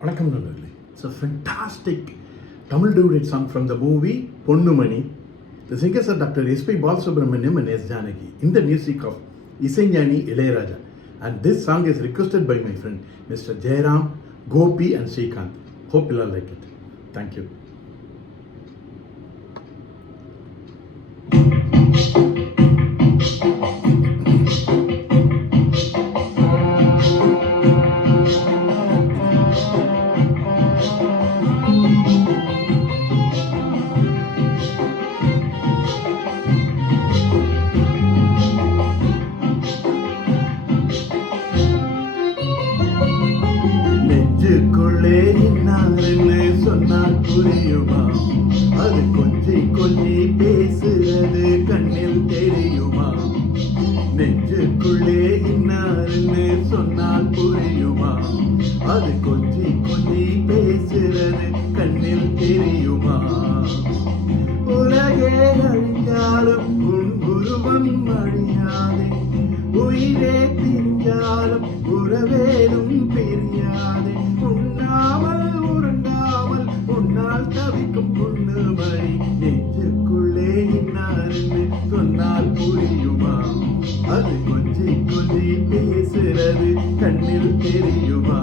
வணக்கம் நண்பர்களே. It's a fantastic Tamil duet song from the movie Ponnumani. The singers are Dr. S.P. Balasubramaniam and S. Janaki in the music of Isaignani Ilayaraja. And this song is requested by my friend Mr. Jairam, Gopi and Srikanth. Hope you all like it. Thank you. நெஞ்சுக்குள்ளே இன்னாருன்னு சொன்னால் புரியுமா? அது கொஞ்சி கொஞ்சி பேசுறது கண்ணில் தெரியுமா? நெஞ்சுக்குள்ளே இன்னாருன்னு சொன்னால் புரியுமா? அது கொஞ்சி கொஞ்சி பேசுறது கண்ணில் தெரியுமா? உலகே அழிஞ்சாலும் உன் உருவம் அழியாதே, உயிரே பிஞ்சாலும் உறவேதும் பிரியாதே. உண்ணாமல் உறங்காமல் உன்னால் தவிக்கும் பொண்ணு மணி. நெஞ்சுக்குள்ளே இன்னாருன்னு சொன்னால் புரியுமா? அது கொஞ்சி கொஞ்சி பேசுறது கண்ணில் தெரியுமா?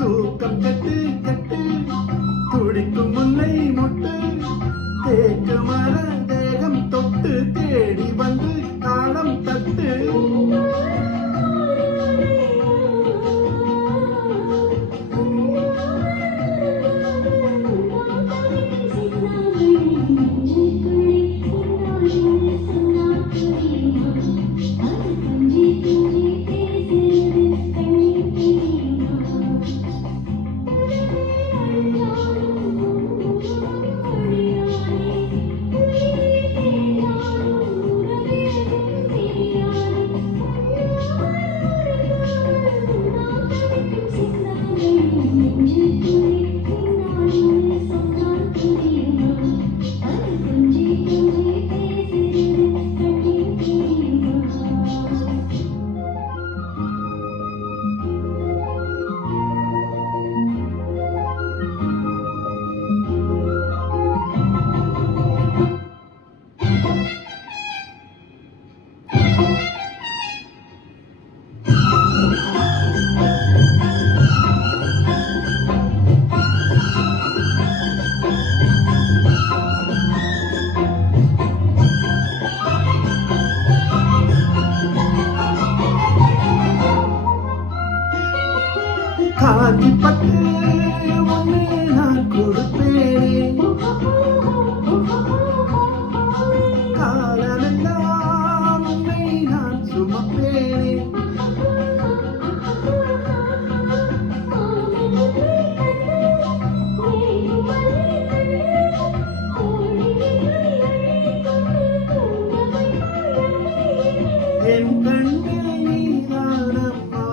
தூக்கம் கட்டு கட்டு துடிக்கும் முல்லை மொட்டு தேக்கு மர தேகம் தொட்டு தேடி வந்து தாளம் தட்டு. காஞ்சி பட்டு ஒன்று நான் கொடுப்பேனே, காலமெல்லாம் உன்னை நான் சுமப்பேனே. என் கண்ணில் நீதானம்மா,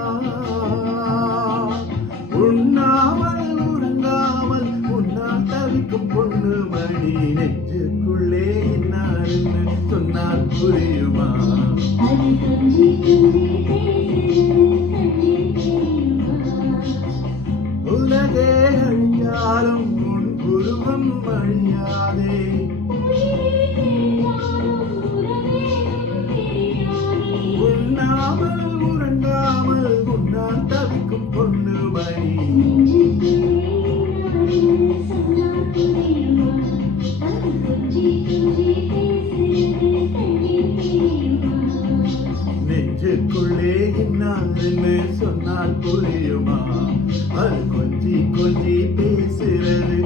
உண்ணாமல் உறங்காமல் உன்னால் தவிக்கும் பொண்ணு மணி. நெஞ்சுக்குள்ளே இன்னாருன்னு சொன்னால் புரியுமா? உலகே அழிஞ்சாலும் உன் உருவம் அழியாதே. உண்ணாமல் உறங்காமல் உன்னால் தவிக்கும் பொண்ணு மணி. உள்ளுக்குள்ளே இன்னாருன்னு சொன்னால் புரியுமா? அது கொஞ்சி கொஞ்சி பேசுறது